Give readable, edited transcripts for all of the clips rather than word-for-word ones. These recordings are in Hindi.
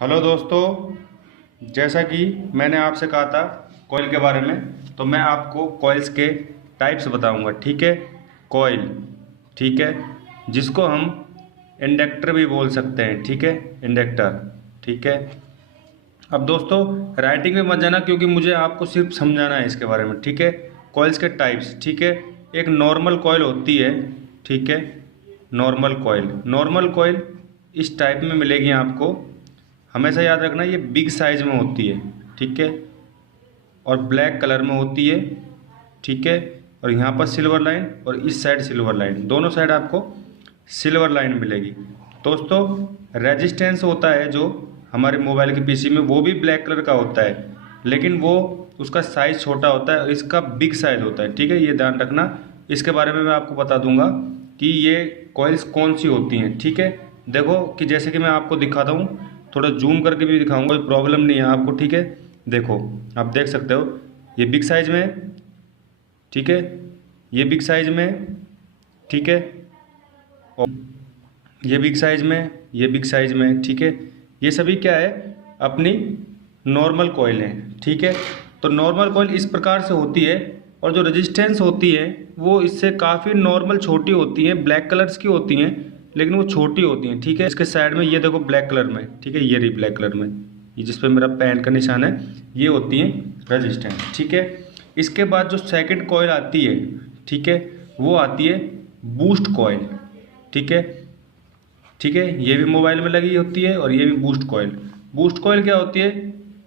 हेलो दोस्तों, जैसा कि मैंने आपसे कहा था कॉइल के बारे में, तो मैं आपको कॉइल्स के टाइप्स बताऊंगा। ठीक है, कॉइल, ठीक है, जिसको हम इंडक्टर भी बोल सकते हैं। ठीक है, इंडक्टर, ठीक है। अब दोस्तों राइटिंग में मत जाना क्योंकि मुझे आपको सिर्फ समझाना है इसके बारे में। ठीक है, कॉइल्स के टाइप्स, ठीक है। एक नॉर्मल कॉइल होती है, ठीक है, नॉर्मल कॉइल। नॉर्मल कॉइल इस टाइप में मिलेगी आपको। हमेशा याद रखना ये बिग साइज में होती है, ठीक है, और ब्लैक कलर में होती है, ठीक है। और यहाँ पर सिल्वर लाइन और इस साइड सिल्वर लाइन, दोनों साइड आपको सिल्वर लाइन मिलेगी। दोस्तों रेजिस्टेंस होता है जो हमारे मोबाइल के पीसी में, वो भी ब्लैक कलर का होता है, लेकिन वो उसका साइज़ छोटा होता है और इसका बिग साइज होता है। ठीक है, ये ध्यान रखना। इसके बारे में मैं आपको बता दूंगा कि ये कॉइल्स कौन सी होती हैं। ठीक है, देखो कि जैसे कि मैं आपको दिखाता हूँ, थोड़ा जूम करके भी दिखाऊंगा, कोई प्रॉब्लम नहीं है आपको। ठीक है, देखो आप देख सकते हो ये बिग साइज में, ठीक है, ये बिग साइज में, ठीक है, और ये बिग साइज में, ये बिग साइज में, ठीक है। ये सभी क्या है, अपनी नॉर्मल कॉइल हैं। ठीक है, तो नॉर्मल कॉइल इस प्रकार से होती है और जो रेजिस्टेंस होती है वो इससे काफ़ी नॉर्मल छोटी होती हैं, ब्लैक कलर्स की होती हैं, लेकिन वो छोटी होती हैं। ठीक है, इसके साइड में ये देखो ब्लैक कलर में, ठीक है, ये रही ब्लैक कलर में, ये जिस पे मेरा पेन का निशान है, ये होती हैं रेजिस्टेंस। ठीक है, इसके बाद जो सेकंड कॉइल आती है, ठीक है, वो आती है बूस्ट कॉइल। ठीक है, ठीक है, ये भी मोबाइल में लगी होती है और ये भी बूस्ट कॉइल। बूस्ट कॉइल क्या होती है,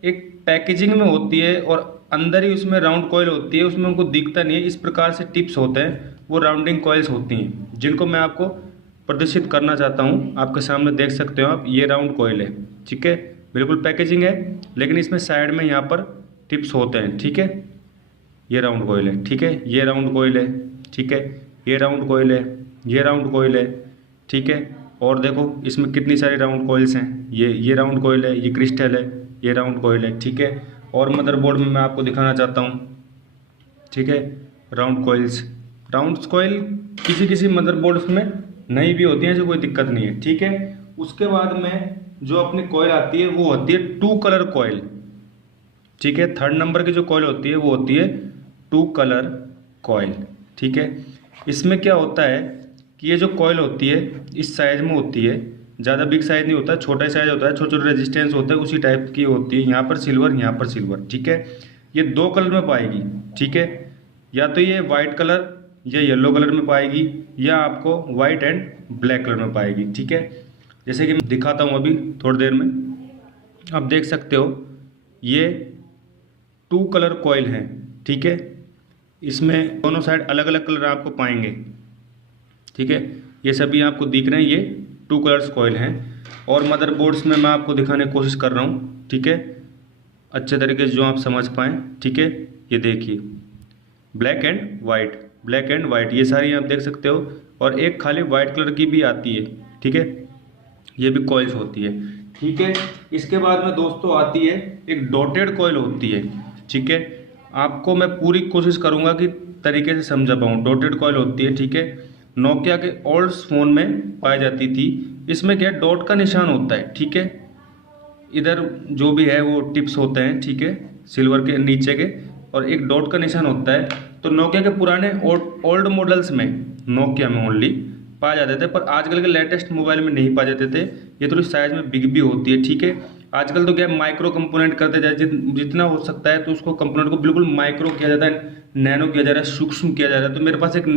एक पैकेजिंग में होती है और अंदर ही उसमें राउंड कॉइल होती है, उसमें उनको दिखता नहीं है, इस प्रकार से टिप्स होते हैं, वो राउंडिंग कॉइल्स होती हैं, जिनको मैं आपको प्रदर्शित करना चाहता हूँ। आपके सामने देख सकते हो आप, ये राउंड कॉइल है, ठीक है, बिल्कुल पैकेजिंग है, लेकिन इसमें साइड में यहाँ पर टिप्स होते हैं। ठीक है, ये राउंड कॉइल है, ठीक है, ये राउंड कॉइल है, ठीक है, ये राउंड कॉइल है, ये राउंड कॉइल है, ठीक है। और देखो इसमें कितनी सारी राउंड कॉइल्स हैं, ये राउंड कॉइल है, ये क्रिस्टल है, ये राउंड कॉइल है, ठीक है। और मदरबोर्ड में मैं आपको दिखाना चाहता हूँ, ठीक है, राउंड कॉइल्स। राउंड कॉइल किसी किसी मदरबोर्ड्स में नहीं भी होती है, जो कोई दिक्कत नहीं है। ठीक है, उसके बाद में जो अपनी कॉइल आती है वो होती है टू कलर कॉइल। ठीक है, थर्ड नंबर की जो कॉइल होती है वो होती है टू कलर कॉइल। ठीक है, इसमें क्या होता है कि ये जो कॉइल होती है इस साइज में होती है, ज़्यादा बिग साइज नहीं होता, छोटा साइज होता है, छोटे छोटे रेजिस्टेंस होते हैं, उसी टाइप की होती है। यहाँ पर सिल्वर, यहाँ पर सिल्वर। ठीक है, ये दो कलर में पाएगी। ठीक है, या तो ये वाइट कलर या येलो कलर में पाएगी, या आपको वाइट एंड ब्लैक कलर में पाएगी। ठीक है, जैसे कि मैं दिखाता हूँ अभी थोड़ी देर में, आप देख सकते हो ये टू कलर कॉइल हैं। ठीक है, इसमें दोनों साइड अलग अलग कलर आपको पाएंगे। ठीक है, ये सभी आपको दिख रहे हैं, ये टू कलर्स कॉइल हैं। और मदरबोर्ड्स में मैं आपको दिखाने की कोशिश कर रहा हूँ, ठीक है, अच्छे तरीके से जो आप समझ पाएँ। ठीक है, ये देखिए black and white, black and white, ये सारी आप देख सकते हो। और एक खाली वाइट कलर की भी आती है। ठीक है, ये भी कॉइल्स होती है। ठीक है, इसके बाद में दोस्तों आती है एक डॉटेड कॉइल होती है। ठीक है, आपको मैं पूरी कोशिश करूंगा कि तरीके से समझा पाऊँ। डॉटेड कॉइल होती है, ठीक है, नोकिया के ओल्ड फ़ोन में पाई जाती थी। इसमें क्या डॉट का निशान होता है। ठीक है, इधर जो भी है वो टिप्स होते हैं, ठीक है, सिल्वर के नीचे के, और एक डॉट का निशान होता है। तो नोकिया के पुराने ओल्ड मॉडल्स में, नोकिया में ओनली पाए जाते थे, पर आजकल के लेटेस्ट मोबाइल में नहीं पाए जाते थे। ये थोड़ी साइज़ में बिग भी होती है। ठीक है, आजकल तो क्या माइक्रो कंपोनेंट करते जाए, जितना हो सकता है तो उसको कंपोनेंट को बिल्कुल माइक्रो किया जाता है, नैनो किया जा रहा है, सूक्ष्म किया जा रहा है। तो मेरे पास एक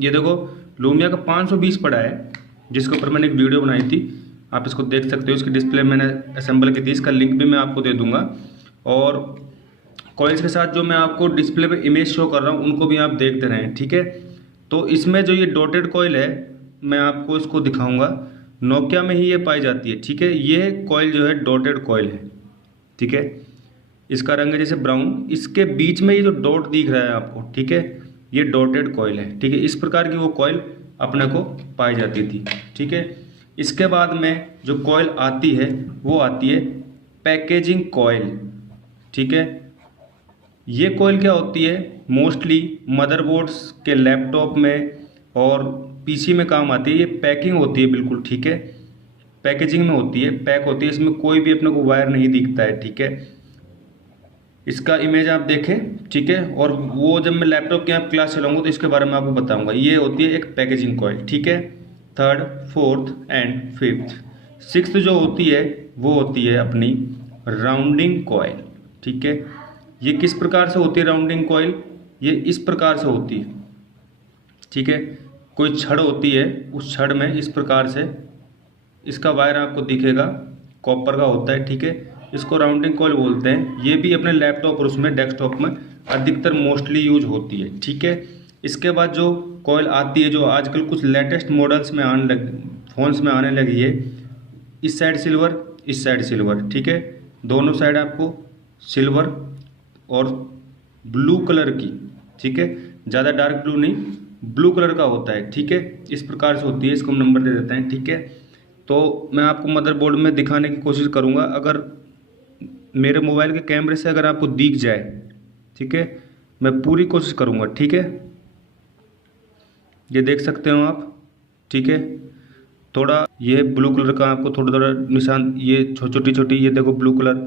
ये देखो लूमिया का 520 पड़ा है, जिसके ऊपर मैंने एक वीडियो बनाई थी, आप इसको देख सकते हो। इसकी डिस्प्ले मैंने असेंबल की थी, इसका लिंक भी मैं आपको दे दूंगा। और कॉइल्स के साथ जो मैं आपको डिस्प्ले पे इमेज शो कर रहा हूँ उनको भी आप देखते रहें। ठीक है, तो इसमें जो ये डॉटेड कॉइल है मैं आपको इसको दिखाऊंगा, नोकिया में ही ये पाई जाती है। ठीक है, ये कॉइल जो है डॉटेड कॉइल है। ठीक है, इसका रंग है जैसे ब्राउन, इसके बीच में ये जो डॉट दिख रहा है आपको, ठीक है, ये डॉटेड कॉइल है। ठीक है, इस प्रकार की वो कॉइल अपने को पाई जाती थी। ठीक है, इसके बाद में जो कॉइल आती है वो आती है पैकेजिंग कॉइल। ठीक है, ये कॉइल क्या होती है, मोस्टली मदरबोर्ड्स के लैपटॉप में और पीसी में काम आती है। ये पैकिंग होती है बिल्कुल। ठीक है, पैकेजिंग में होती है, पैक होती है, इसमें कोई भी अपने को वायर नहीं दिखता है, ठीक है। इसका इमेज आप देखें, ठीक है। और वो जब मैं लैपटॉप की आप क्लास चलाऊंगा तो इसके बारे में आपको बताऊंगा। ये होती है एक पैकेजिंग कॉइल, ठीक है। Third, fourth and fifth, sixth जो होती है वो होती है अपनी राउंडिंग कॉइल, ठीक है। ये किस प्रकार से होती है राउंडिंग कॉइल? ये इस प्रकार से होती है, ठीक है। कोई छड़ होती है, उस छड़ में इस प्रकार से इसका वायर आपको दिखेगा, कॉपर का होता है, ठीक है। इसको राउंडिंग कॉइल बोलते हैं। ये भी अपने लैपटॉप और उसमें डेस्कटॉप में अधिकतर मोस्टली यूज होती है, ठीक है। इसके बाद जो कॉइल आती है, जो आजकल कुछ लेटेस्ट मॉडल्स में आने लग, फोन्स में आने लगी है, इस साइड सिल्वर, इस साइड सिल्वर, ठीक है। दोनों साइड आपको सिल्वर और ब्लू कलर की, ठीक है। ज़्यादा डार्क ब्लू नहीं, ब्लू कलर का होता है, ठीक है। इस प्रकार से होती है, इसको हम नंबर दे देते हैं, ठीक है। तो मैं आपको मदरबोर्ड में दिखाने की कोशिश करूँगा, अगर मेरे मोबाइल के कैमरे से अगर आपको दिख जाए, ठीक है, मैं पूरी कोशिश करूँगा, ठीक है। ये देख सकते हो आप, ठीक है। थोड़ा ये ब्लू कलर का आपको थोड़ा थोड़ा निशान, ये छोटी छोटी, ये देखो ब्लू कलर,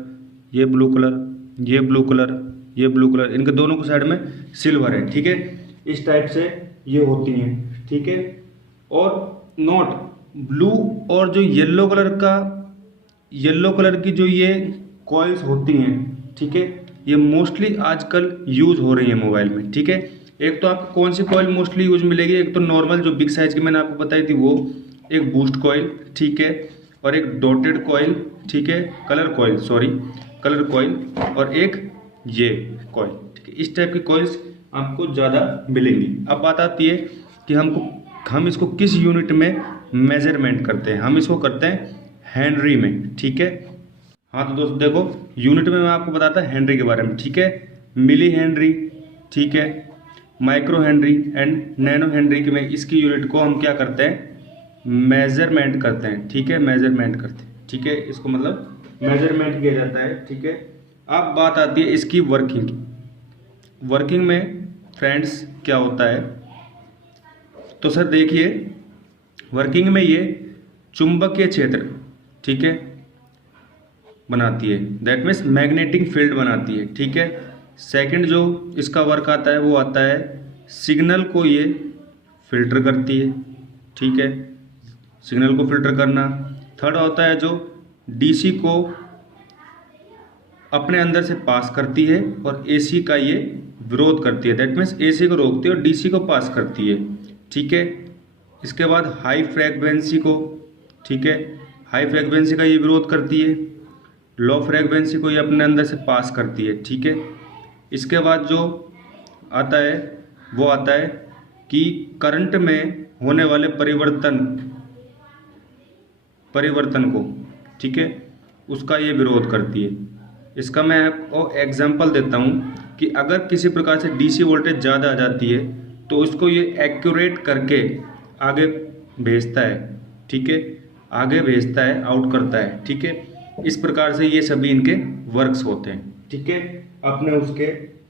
ये ब्लू कलर, ये ब्लू कलर, ये ब्लू कलर, इनके दोनों को साइड में सिल्वर है, ठीक है। इस टाइप से ये होती हैं, ठीक है। और नोट ब्लू और जो येलो कलर का, येलो कलर की जो ये कॉइल्स होती हैं, ठीक है, ये मोस्टली आजकल यूज हो रही है मोबाइल में, ठीक है। एक तो आपको कौन सी कॉइल मोस्टली यूज मिलेगी? एक तो नॉर्मल जो बिग साइज की मैंने आपको बताई थी वो, एक बूस्ट कॉइल, ठीक है, और एक डॉटेड कॉइल, ठीक है, colour coil, sorry colour coil, और एक ये कॉइल, ठीक है। इस टाइप की कॉइल्स आपको ज़्यादा मिलेंगी। अब बात आती है कि हम इसको किस यूनिट में मेजरमेंट करते हैं। हम इसको करते हैं हेनरी में, ठीक है। हाँ तो दोस्तों देखो, यूनिट में मैं आपको बताता हेनरी के बारे में, ठीक है। मिली हेनरी, ठीक है, micro Henry and nano Henry के में इसकी यूनिट को हम क्या करते हैं? मेजरमेंट करते हैं, ठीक है, मेजरमेंट करते हैं, ठीक है। इसको मतलब मेजरमेंट किया जाता है, ठीक है। अब बात आती है इसकी वर्किंग की। वर्किंग में फ्रेंड्स क्या होता है, तो सर देखिए, वर्किंग में ये चुंबकीय क्षेत्र, ठीक है, बनाती है, दैट मीन्स मैग्नेटिक फील्ड बनाती है, ठीक है। सेकंड जो इसका वर्क आता है वो आता है सिग्नल को ये फिल्टर करती है, ठीक है, सिग्नल को फिल्टर करना। थर्ड होता है जो डीसी को अपने अंदर से पास करती है और एसी का ये विरोध करती है, दैट मीन्स एसी को रोकती है और डीसी को पास करती है, ठीक है। इसके बाद हाई फ्रीक्वेंसी को, ठीक है, हाई फ्रीक्वेंसी का ये विरोध करती है, लो फ्रीक्वेंसी को ये अपने अंदर से पास करती है, ठीक है। इसके बाद जो आता है वो आता है कि करंट में होने वाले परिवर्तन को, ठीक है, उसका ये विरोध करती है। इसका मैं आपको एग्जांपल देता हूँ कि अगर किसी प्रकार से डीसी वोल्टेज ज़्यादा आ जाती है तो उसको ये एक्यूरेट करके आगे भेजता है, ठीक है, आगे भेजता है, आउट करता है, ठीक है। इस प्रकार से ये सभी इनके वर्क्स होते हैं, ठीक है, अपने उसके।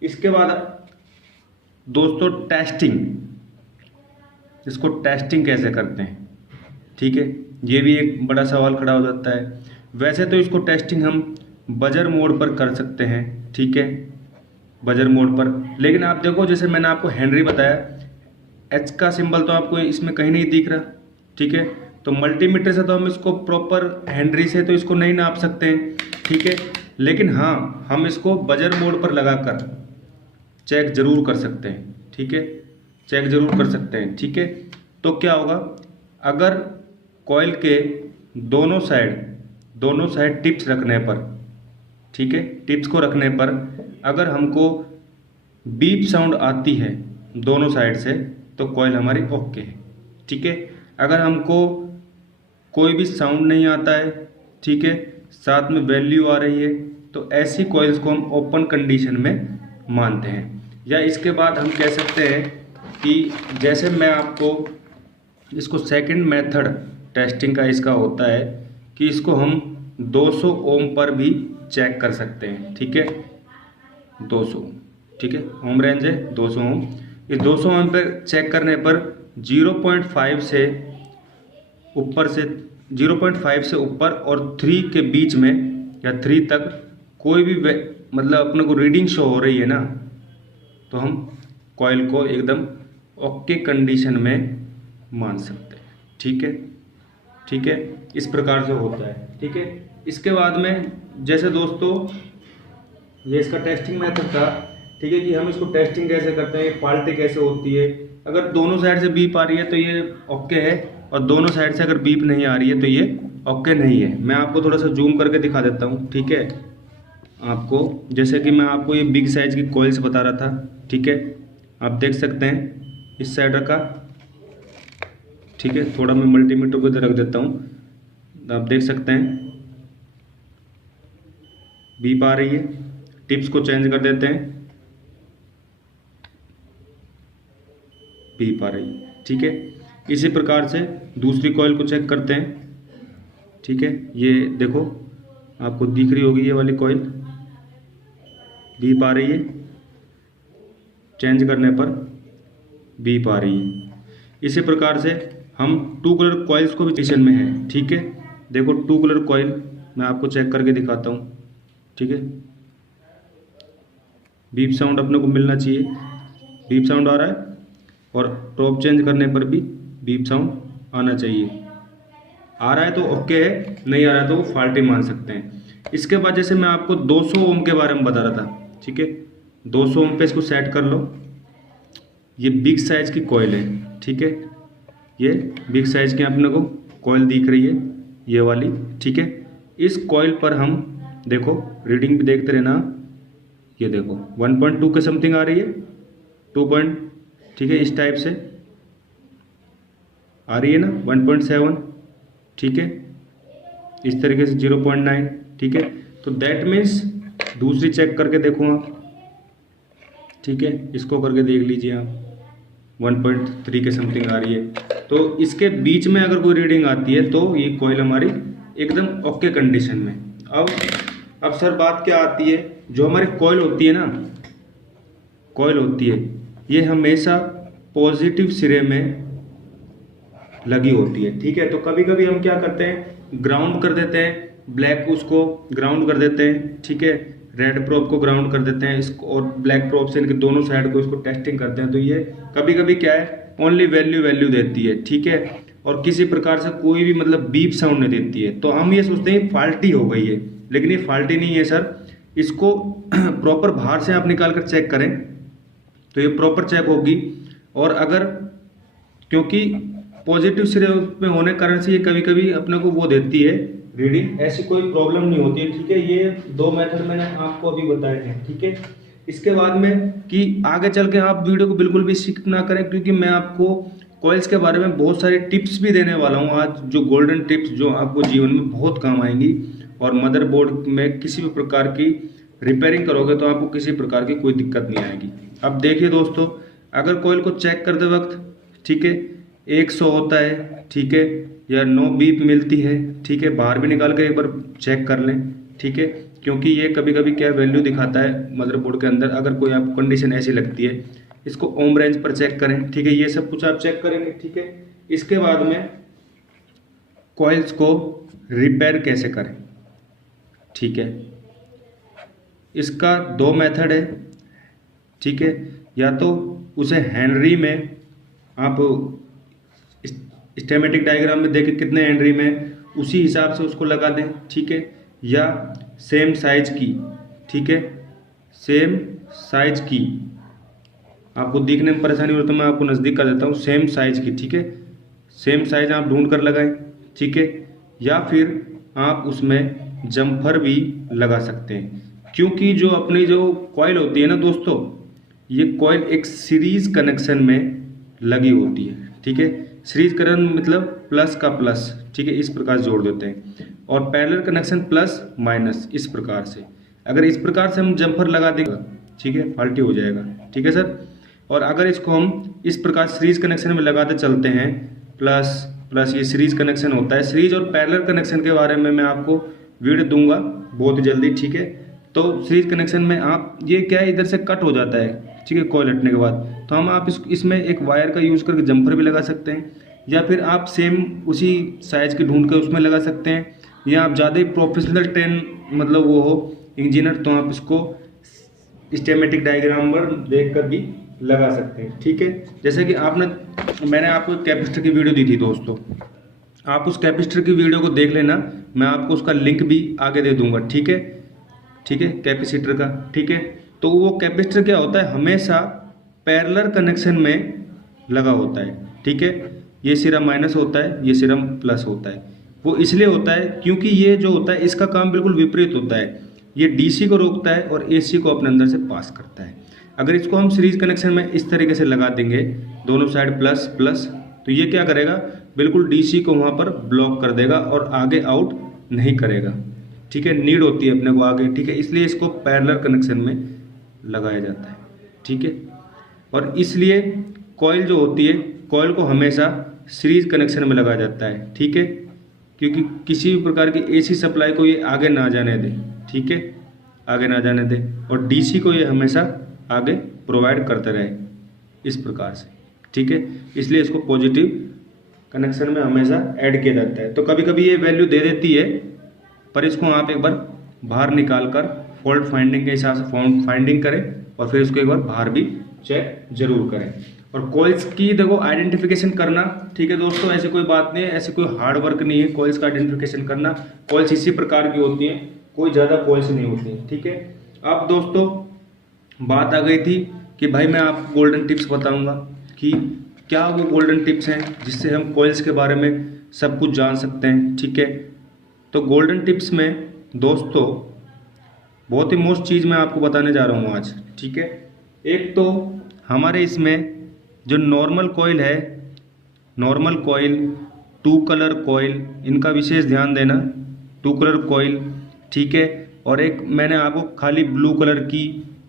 इसके बाद दोस्तों टेस्टिंग, इसको टेस्टिंग कैसे करते हैं, ठीक है, ये भी एक बड़ा सवाल खड़ा हो जाता है। वैसे तो इसको टेस्टिंग हम बजर मोड पर कर सकते हैं, ठीक है, बजर मोड पर। लेकिन आप देखो, जैसे मैंने आपको हेनरी बताया, एच का सिंबल तो आपको इसमें कहीं नहीं दिख रहा, ठीक है। तो मल्टीमीटर से तो हम इसको प्रॉपर हेनरी से तो इसको नहीं नाप सकते हैं, ठीक है। लेकिन हाँ, हम इसको बजर मोड पर लगाकर चेक जरूर कर सकते हैं, ठीक है, चेक जरूर कर सकते हैं, ठीक है। तो क्या होगा, अगर कॉइल के दोनों साइड टिप्स रखने पर, ठीक है, टिप्स को रखने पर अगर हमको बीप साउंड आती है दोनों साइड से तो कॉइल हमारी ओके है, ठीक है। अगर हमको कोई भी साउंड नहीं आता है, ठीक है, साथ में वैल्यू आ रही है, तो ऐसी कॉइल्स को हम ओपन कंडीशन में मानते हैं। या इसके बाद हम कह सकते हैं कि जैसे मैं आपको इसको सेकंड मेथड टेस्टिंग का इसका होता है कि इसको हम 200 ओम पर भी चेक कर सकते हैं, ठीक है, 200, ठीक है, ओम रेंज है 200 ओम। इस 200 ओम पर चेक करने पर 0.5 से ऊपर से 0.5 से ऊपर और 3 के बीच में या 3 तक कोई भी मतलब अपने को रीडिंग शो हो रही है ना, तो हम कॉइल को एकदम ओके कंडीशन में मान सकते हैं। ठीक है, ठीक है, इस प्रकार से होता है। ठीक है, इसके बाद में जैसे दोस्तों ये इसका टेस्टिंग मेथड था। ठीक है, कि हम इसको टेस्टिंग कैसे करते हैं, क्वालिटी कैसे होती है। अगर दोनों साइड से बीप आ रही है तो ये ओके है, और दोनों साइड से अगर बीप नहीं आ रही है तो ये ओके नहीं है। मैं आपको थोड़ा सा जूम करके दिखा देता हूँ। ठीक है, आपको जैसे कि मैं आपको ये बिग साइज की कॉइल्स बता रहा था। ठीक है, आप देख सकते हैं इस साइड रखा। ठीक है, थोड़ा मैं मल्टीमीटर को इधर रख देता हूँ, आप देख सकते हैं बीप आ रही है। टिप्स को चेंज कर देते हैं, बीप आ रही है। ठीक है, इसी प्रकार से दूसरी कॉइल को चेक करते हैं। ठीक है, ये देखो आपको दिख रही होगी ये वाली कॉइल, बीप आ रही है, चेंज करने पर बीप आ रही है। इसी प्रकार से हम 2 कलर कॉइल्स को भी पोजीशन में है। ठीक है, देखो 2 कलर कॉइल मैं आपको चेक करके दिखाता हूँ। ठीक है, बीप साउंड अपने को मिलना चाहिए, बीप साउंड आ रहा है, और टॉप चेंज करने पर भी बीप साउंड आना चाहिए। आ रहा है तो ओके है, नहीं आ रहा है तो फॉल्टी मान सकते हैं। इसके बाद जैसे मैं आपको 200 ओम के बारे में बता रहा था। ठीक है, 200 ओम पे इसको सेट कर लो। ये बिग साइज की कॉइल है। ठीक है, ये बिग साइज की अपने को कॉइल दिख रही है ये वाली। ठीक है, इस कॉइल पर हम देखो रीडिंग भी देखते रहना। ये देखो 1.2 के समथिंग आ रही है, 2. ठीक है, इस टाइप से आ रही है ना, 1.7। ठीक है, इस तरीके से 0.9। ठीक है, तो दैट मीन्स दूसरी चेक करके देखो आप। ठीक है, इसको करके देख लीजिए आप, 1.3 के समथिंग आ रही है। तो इसके बीच में अगर कोई रीडिंग आती है तो ये कॉइल हमारी एकदम ओके कंडीशन में। अब सर बात क्या आती है, जो हमारी कॉइल होती है ना, कॉइल होती है ये हमेशा पॉजिटिव सिरे में लगी होती है। ठीक है, तो कभी कभी हम क्या करते हैं, ग्राउंड कर देते हैं, ब्लैक उसको ग्राउंड कर देते हैं। ठीक है, रेड प्रोब को ग्राउंड कर देते हैं इसको, और ब्लैक प्रोब से इनके दोनों साइड को इसको टेस्टिंग करते हैं। तो ये कभी कभी क्या है, ओनली वैल्यू देती है। ठीक है, और किसी प्रकार से कोई भी मतलब बीप साउंड नहीं देती है। तो हम ये सोचते हैं फॉल्टी हो गई है, लेकिन ये फॉल्टी नहीं है सर। इसको प्रॉपर बाहर से आप निकाल कर चेक करें तो ये प्रॉपर चेक होगी। और अगर क्योंकि पॉजिटिव सिरे में होने के कारण से ये कभी कभी अपने को वो देती है रीडिंग, ऐसी कोई प्रॉब्लम नहीं होती है। ठीक है, ये 2 मेथड मैंने आपको अभी बताए हैं। ठीक है, इसके बाद में कि आगे चल के आप वीडियो को बिल्कुल भी स्किप ना करें, क्योंकि मैं आपको कॉइल्स के बारे में बहुत सारे टिप्स भी देने वाला हूँ आज, जो गोल्डन टिप्स जो आपको जीवन में बहुत काम आएंगी। और मदरबोर्ड में किसी भी प्रकार की रिपेयरिंग करोगे तो आपको किसी प्रकार की कोई दिक्कत नहीं आएगी। अब देखिए दोस्तों, अगर कॉइल को चेक करते वक्त ठीक है 100 होता है, ठीक है, या 9 बीप मिलती है। ठीक है, बाहर भी निकाल कर एक बार चेक कर लें। ठीक है, क्योंकि ये कभी कभी क्या वैल्यू दिखाता है मदरबोर्ड के अंदर। अगर कोई आपको कंडीशन ऐसी लगती है, इसको ओम रेंज पर चेक करें। ठीक है, ये सब कुछ आप चेक करेंगे। ठीक है, इसके बाद में कॉइल्स को रिपेयर कैसे करें। ठीक है, इसका 2 मेथड है। ठीक है, या तो उसे हेनरी में आप स्टेमेटिक डायग्राम में देखें कितने हेनरी में, उसी हिसाब से उसको लगा दें। ठीक है, या सेम साइज की, ठीक है, सेम साइज की, आपको देखने में परेशानी हो तो मैं आपको नज़दीक कर देता हूँ, सेम साइज की। ठीक है, सेम साइज आप ढूंढ कर लगाएं। ठीक है, या फिर आप उसमें जम्फर भी लगा सकते हैं, क्योंकि जो अपनी जो कॉइल होती है ना दोस्तों, ये कॉइल एक सीरीज कनेक्शन में लगी होती है। ठीक है, सीरीज कनेक्शन मतलब प्लस का प्लस, ठीक है, इस प्रकार जोड़ देते हैं, और पैरेलल कनेक्शन प्लस माइनस इस प्रकार से। अगर इस प्रकार से हम जम्फर लगा देंगे, ठीक है, फाल्टी हो जाएगा। ठीक है सर, और अगर इसको हम इस प्रकार सीरीज कनेक्शन में लगाते चलते हैं, प्लस प्लस, ये सीरीज कनेक्शन होता है। सीरीज और पैरेलल कनेक्शन के बारे में मैं आपको वीडियो दूंगा बहुत ही जल्दी। ठीक है, तो सीरीज कनेक्शन में आप ये क्या है, इधर से कट हो जाता है, ठीक है, कॉइल हटने के बाद, तो हम आप इसमें एक वायर का यूज़ करके जम्फर भी लगा सकते हैं, या फिर आप सेम उसी साइज़ की ढूंढ कर उसमें लगा सकते हैं, या आप ज़्यादा ही प्रोफेशनल ट्रेन मतलब वो हो इंजीनियर, तो आप इसको स्कीमेटिक डायग्राम पर देख कर भी लगा सकते हैं। ठीक है, जैसे कि मैंने आपको कैपेसिटर की वीडियो दी थी दोस्तों, आप उस कैपेसिटर की वीडियो को देख लेना, मैं आपको उसका लिंक भी आगे दे दूंगा। ठीक है, ठीक है, कैपेसिटर का। ठीक है, तो वो कैपेसिटर क्या होता है, हमेशा पैरेलल कनेक्शन में लगा होता है। ठीक है, ये सिरा माइनस होता है, ये सिरा प्लस होता है। वो इसलिए होता है क्योंकि ये जो होता है इसका काम बिल्कुल विपरीत होता है। ये डीसी को रोकता है और एसी को अपने अंदर से पास करता है। अगर इसको हम सीरीज कनेक्शन में इस तरीके से लगा देंगे, दोनों साइड प्लस प्लस, तो ये क्या करेगा, बिल्कुल डीसी को वहाँ पर ब्लॉक कर देगा और आगे आउट नहीं करेगा। ठीक है, नीड होती है अपने को आगे। ठीक है, इसलिए इसको पैरेलल कनेक्शन में लगाया जाता है। ठीक है, और इसलिए कॉइल जो होती है, कॉइल को हमेशा सीरीज कनेक्शन में लगाया जाता है। ठीक है, क्योंकि किसी भी प्रकार की एसी सप्लाई को ये आगे ना जाने दे। ठीक है, आगे ना जाने दे, और डीसी को ये हमेशा आगे प्रोवाइड करते रहे इस प्रकार से। ठीक है, इसलिए इसको पॉजिटिव कनेक्शन में हमेशा ऐड किया जाता है। तो कभी कभी ये वैल्यू दे देती है, पर इसको आप एक बार बाहर निकाल कर फॉल्ट फाइंडिंग के हिसाब से फॉल्ट फाइंडिंग करें, और फिर उसको एक बार बाहर भी चेक जरूर करें। और कॉइल्स की देखो आइडेंटिफिकेशन करना, ठीक है दोस्तों, ऐसी कोई बात नहीं है, ऐसे कोई हार्ड वर्क नहीं है कॉइल्स का आइडेंटिफिकेशन करना। कॉइल्स इसी प्रकार की होती हैं, कोई ज़्यादा कॉइल्स नहीं होती हैं। ठीक है, अब दोस्तों बात आ गई थी कि भाई मैं आपको गोल्डन टिप्स बताऊंगा कि क्या वो गोल्डन टिप्स हैं जिससे हम कॉइल्स के बारे में सब कुछ जान सकते हैं। ठीक है, तो गोल्डन टिप्स में दोस्तों बहुत ही मोस्ट चीज़ मैं आपको बताने जा रहा हूँ आज। ठीक है, एक तो हमारे इसमें जो नॉर्मल कॉइल है, normal coil, two colour coil, इनका विशेष ध्यान देना। टू कलर कॉइल, ठीक है, और एक मैंने आपको खाली ब्लू कलर की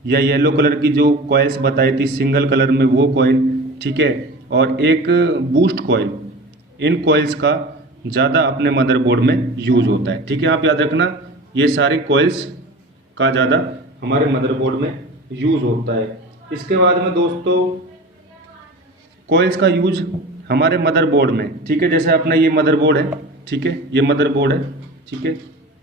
या येलो कलर की जो कॉइल्स बताई थी सिंगल कलर में, वो कॉइल। ठीक है, और एक बूस्ट कॉइल। इन कॉइल्स का ज़्यादा अपने मदरबोर्ड में यूज़ होता है। ठीक है, आप याद रखना, ये सारी कॉइल्स का ज़्यादा हमारे मदरबोर्ड में यूज़ होता है। इसके बाद में दोस्तों कॉइल्स का यूज हमारे मदरबोर्ड में, ठीक है, जैसे अपना ये मदरबोर्ड है। ठीक है, ये मदरबोर्ड है। ठीक है,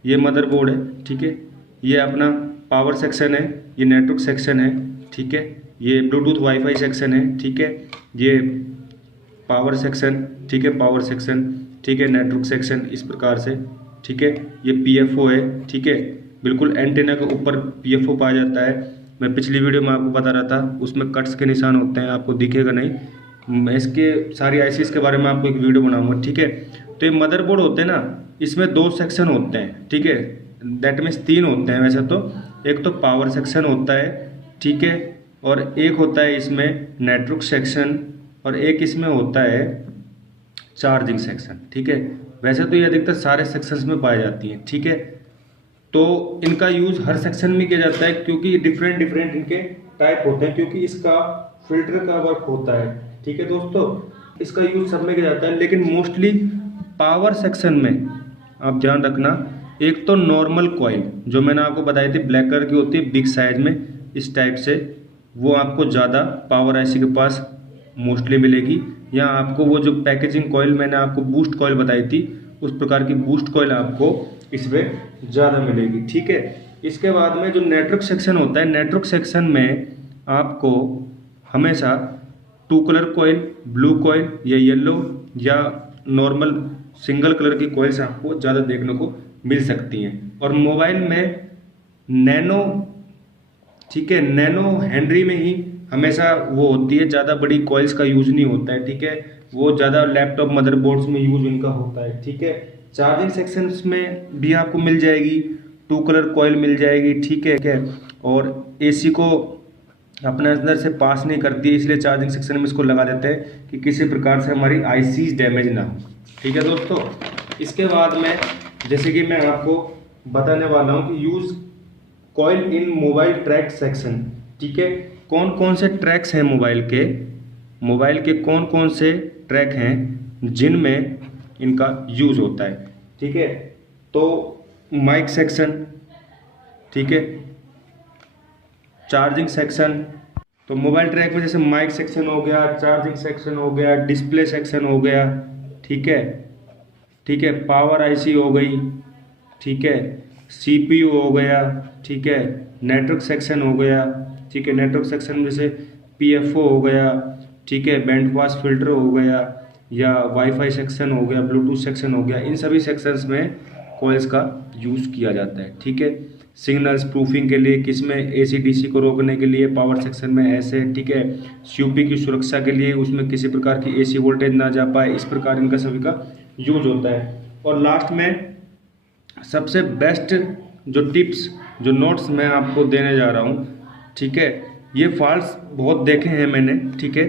ये मदरबोर्ड है। ठीक है, ये अपना पावर सेक्शन है, ये नेटवर्क सेक्शन है। ठीक है, ये ब्लूटूथ वाईफाई सेक्शन है। ठीक है, ये पावर सेक्शन, ठीक है, पावर सेक्शन, ठीक है, नेटवर्क सेक्शन, इस प्रकार से। ठीक है, ये पीएफओ है। ठीक है, बिल्कुल एंटेना के ऊपर पीएफओ पाया जाता है। मैं पिछली वीडियो में आपको बता रहा था, उसमें कट्स के निशान होते हैं, आपको दिखेगा नहीं। मैं इसके सारी आईसीज के बारे में आपको एक वीडियो बनाऊंगा। ठीक है, तो ये मदरबोर्ड होते हैं ना, इसमें दो सेक्शन होते हैं। ठीक है, दैट मीन्स तीन होते हैं वैसे तो। एक तो पावर सेक्शन होता है, ठीक है, और एक होता है इसमें नेटवर्क सेक्शन, और एक इसमें होता है चार्जिंग सेक्शन। ठीक है, वैसे तो ये अधिकतर सारे सेक्शंस में पाई जाती हैं। ठीक है, तो इनका यूज़ हर सेक्शन में किया जाता है क्योंकि डिफरेंट डिफरेंट इनके टाइप होते हैं, क्योंकि इसका फिल्टर का वर्क होता है। ठीक है दोस्तों, इसका यूज़ सब में किया जाता है, लेकिन मोस्टली पावर सेक्शन में आप ध्यान रखना, एक तो नॉर्मल कॉइल जो मैंने आपको बताई थी ब्लैक कलर की होती है बिग साइज में इस टाइप से, वो आपको ज़्यादा पावर आईसी के पास मोस्टली मिलेगी। या आपको वो जो पैकेजिंग कॉइल मैंने आपको बूस्ट कॉइल बताई थी, उस प्रकार की बूस्ट कॉइल आपको इसमें ज़्यादा मिलेगी। ठीक है, इसके बाद में जो नेटवर्क सेक्शन होता है, नेटवर्क सेक्शन में आपको हमेशा two colour coil, blue coil या येलो या नॉर्मल सिंगल कलर की कॉइल्स आपको ज़्यादा देखने को मिल सकती हैं। और मोबाइल में नैनो, ठीक है, नैनो हेनरी में ही हमेशा वो होती है, ज़्यादा बड़ी कॉइल्स का यूज़ नहीं होता है। ठीक है, वो ज़्यादा लैपटॉप मदरबोर्ड्स में यूज़ इनका होता है। ठीक है, चार्जिंग सेक्शंस में भी आपको मिल जाएगी, टू कलर कॉइल मिल जाएगी। ठीक है, क्या, और एसी को अपने अंदर से पास नहीं करती है, इसलिए चार्जिंग सेक्शन में इसको लगा देते हैं कि किसी प्रकार से हमारी आईसी डैमेज ना हो। ठीक है दोस्तों, इसके बाद में जैसे कि मैं आपको बताने वाला हूँ कि यूज़ कॉइल इन मोबाइल ट्रैक सेक्शन। ठीक है, कौन कौन से ट्रैक्स हैं मोबाइल के कौन कौन से ट्रैक हैं जिनमें इनका यूज़ होता है। ठीक है, तो माइक सेक्शन, ठीक है, चार्जिंग सेक्शन। तो मोबाइल ट्रैक में जैसे माइक सेक्शन हो गया, चार्जिंग सेक्शन हो गया, डिस्प्ले सेक्शन हो गया, ठीक है, ठीक है, पावर आईसी हो गई, ठीक है, सीपीयू हो गया, ठीक है, नेटवर्क सेक्शन हो गया, ठीक है, नेटवर्क सेक्शन में से पीएफओ हो गया, ठीक है, बैंड पास फिल्टर हो गया, या वाईफाई सेक्शन हो गया, ब्लूटूथ सेक्शन हो गया, इन सभी सेक्शंस में कॉइल्स का यूज़ किया जाता है। ठीक है, सिग्नल्स प्रूफिंग के लिए किसमें एसी डीसी को रोकने के लिए पावर सेक्शन में ऐसे, ठीक है, सीयूपी की सुरक्षा के लिए उसमें किसी प्रकार की एसी वोल्टेज ना जा पाए, इस प्रकार इनका सभी का यूज होता है। और लास्ट में सबसे बेस्ट जो टिप्स जो नोट्स मैं आपको देने जा रहा हूँ, ठीक है, ये फॉल्ट्स बहुत देखे हैं मैंने, ठीक है,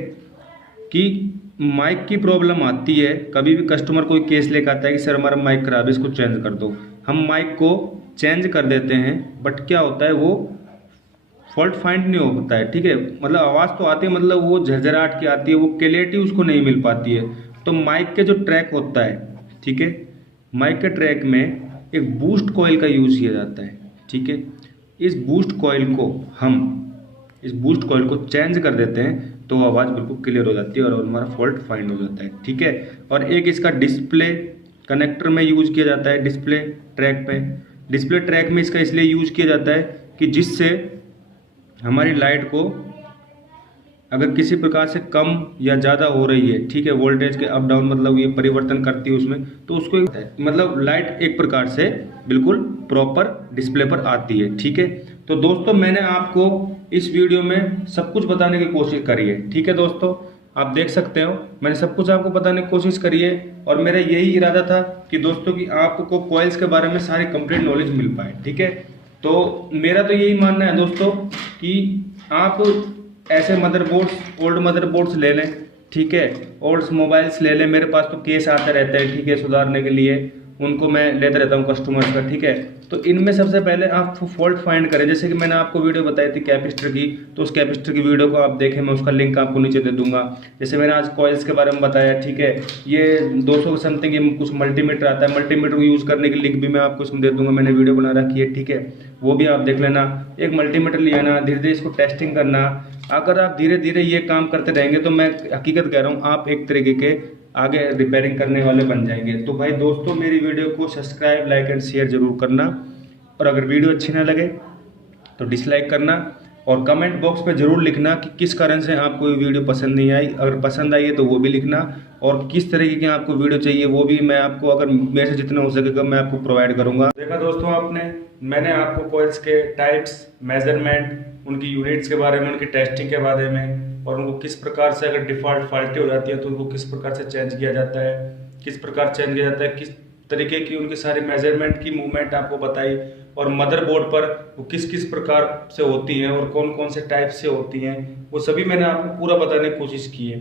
कि माइक की प्रॉब्लम आती है, कभी भी कस्टमर कोई केस लेकर आता है कि सर हमारा माइक खराब है इसको चेंज कर दो, हम माइक को चेंज कर देते हैं, बट क्या होता है वो फॉल्ट फाइंड नहीं हो पाता है। ठीक है, मतलब आवाज़ तो आती है, मतलब वो झरझराहट की आती है, वो क्लैरिटी उसको नहीं मिल पाती है। तो माइक के जो ट्रैक होता है, ठीक है, माइक के ट्रैक में एक बूस्ट कॉइल का यूज़ किया जाता है। ठीक है, इस बूस्ट कॉइल को चेंज कर देते हैं तो आवाज़ बिल्कुल क्लियर हो जाती है और हमारा फॉल्ट फाइंड हो जाता है। ठीक है, और एक इसका डिस्प्ले कनेक्टर में यूज़ किया जाता है, डिस्प्ले ट्रैक में इसका इसलिए यूज़ किया जाता है कि जिससे हमारी लाइट को अगर किसी प्रकार से कम या ज़्यादा हो रही है, ठीक है, वोल्टेज के अप डाउन मतलब ये परिवर्तन करती है उसमें, तो उसको मतलब लाइट एक प्रकार से बिल्कुल प्रॉपर डिस्प्ले पर आती है। ठीक है, तो दोस्तों मैंने आपको इस वीडियो में सब कुछ बताने की कोशिश करी है। ठीक है दोस्तों, आप देख सकते हो मैंने सब कुछ आपको बताने की कोशिश करी है, और मेरा यही इरादा था कि दोस्तों कि आपको कॉइल्स के बारे में सारी कंप्लीट नॉलेज मिल पाए। ठीक है, तो मेरा तो यही मानना है दोस्तों कि आप ऐसे मदरबोर्ड्स ओल्ड मदरबोर्ड्स ले लें, ठीक है, ओल्ड मोबाइल्स ले लें, मेरे पास तो केस आता रहता है, ठीक है, सुधारने के लिए उनको मैं लेता रहता हूँ कस्टमर्स का। ठीक है, तो इनमें सबसे पहले आप फॉल्ट फाइंड करें, जैसे कि मैंने आपको वीडियो बताई थी कैपेसिटर की, तो उस कैपेसिटर की वीडियो को आप देखें, मैं उसका लिंक आपको नीचे दे दूंगा। जैसे मैंने आज कॉइल्स के बारे में बताया, ठीक है, ये 200 समथिंग ये कुछ मल्टीमीटर आता है, मल्टीमीटर को यूज़ करने की लिंक भी मैं आपको इसमें दे दूंगा, मैंने वीडियो बना रखी है। ठीक है, वो भी आप देख लेना। एक मल्टीमीटर लिया ना, धीरे धीरे इसको टेस्टिंग करना। अगर आप धीरे धीरे ये काम करते रहेंगे तो मैं हकीकत कह रहा हूँ आप एक तरीके के आगे रिपेयरिंग करने वाले बन जाएंगे। तो भाई दोस्तों मेरी वीडियो को सब्सक्राइब लाइक एंड शेयर जरूर करना, और अगर वीडियो अच्छी ना लगे तो डिसलाइक करना, और कमेंट बॉक्स पे ज़रूर लिखना कि किस कारण से आपको ये वीडियो पसंद नहीं आई, अगर पसंद आई है तो वो भी लिखना, और किस तरीके की आपको वीडियो चाहिए वो भी मैं आपको अगर मेरे से जितना हो सकेगा मैं आपको प्रोवाइड करूँगा। देखा दोस्तों आपने, मैंने आपको कॉइल्स के टाइप्स, मेजरमेंट, उनकी यूनिट्स के बारे में, उनकी टेस्टिंग के बारे में, और उनको किस प्रकार से अगर डिफ़ॉल्ट फॉल्टी हो जाती है तो उनको किस प्रकार से चेंज किया जाता है, किस प्रकार चेंज किया जाता है, किस तरीके की उनकी सारी मेजरमेंट की मूवमेंट आपको बताई, और मदरबोर्ड पर वो किस किस प्रकार से होती हैं और कौन कौन से टाइप से होती हैं, वो सभी मैंने आपको पूरा बताने की कोशिश की है।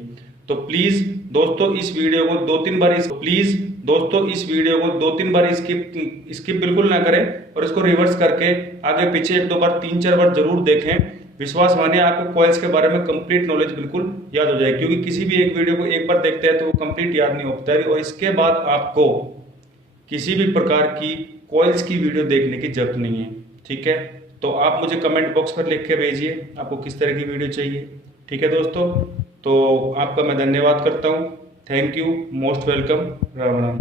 तो प्लीज़ दोस्तों इस वीडियो को दो तीन बार स्किप बिल्कुल ना करें, और इसको रिवर्स करके आगे पीछे एक दो बार 3-4 बार जरूर देखें। विश्वास मानिए आपको कॉइल्स के बारे में कंप्लीट नॉलेज बिल्कुल याद हो जाएगी, क्योंकि किसी भी एक वीडियो को एक बार देखते हैं तो वो कंप्लीट याद नहीं होता है, और इसके बाद आपको किसी भी प्रकार की कॉइल्स की वीडियो देखने की जरूरत नहीं है। ठीक है, तो आप मुझे कमेंट बॉक्स पर लिख के भेजिए आपको किस तरह की वीडियो चाहिए। ठीक है दोस्तों, तो आपका मैं धन्यवाद करता हूँ। Thank you, most welcome, Ram Ram.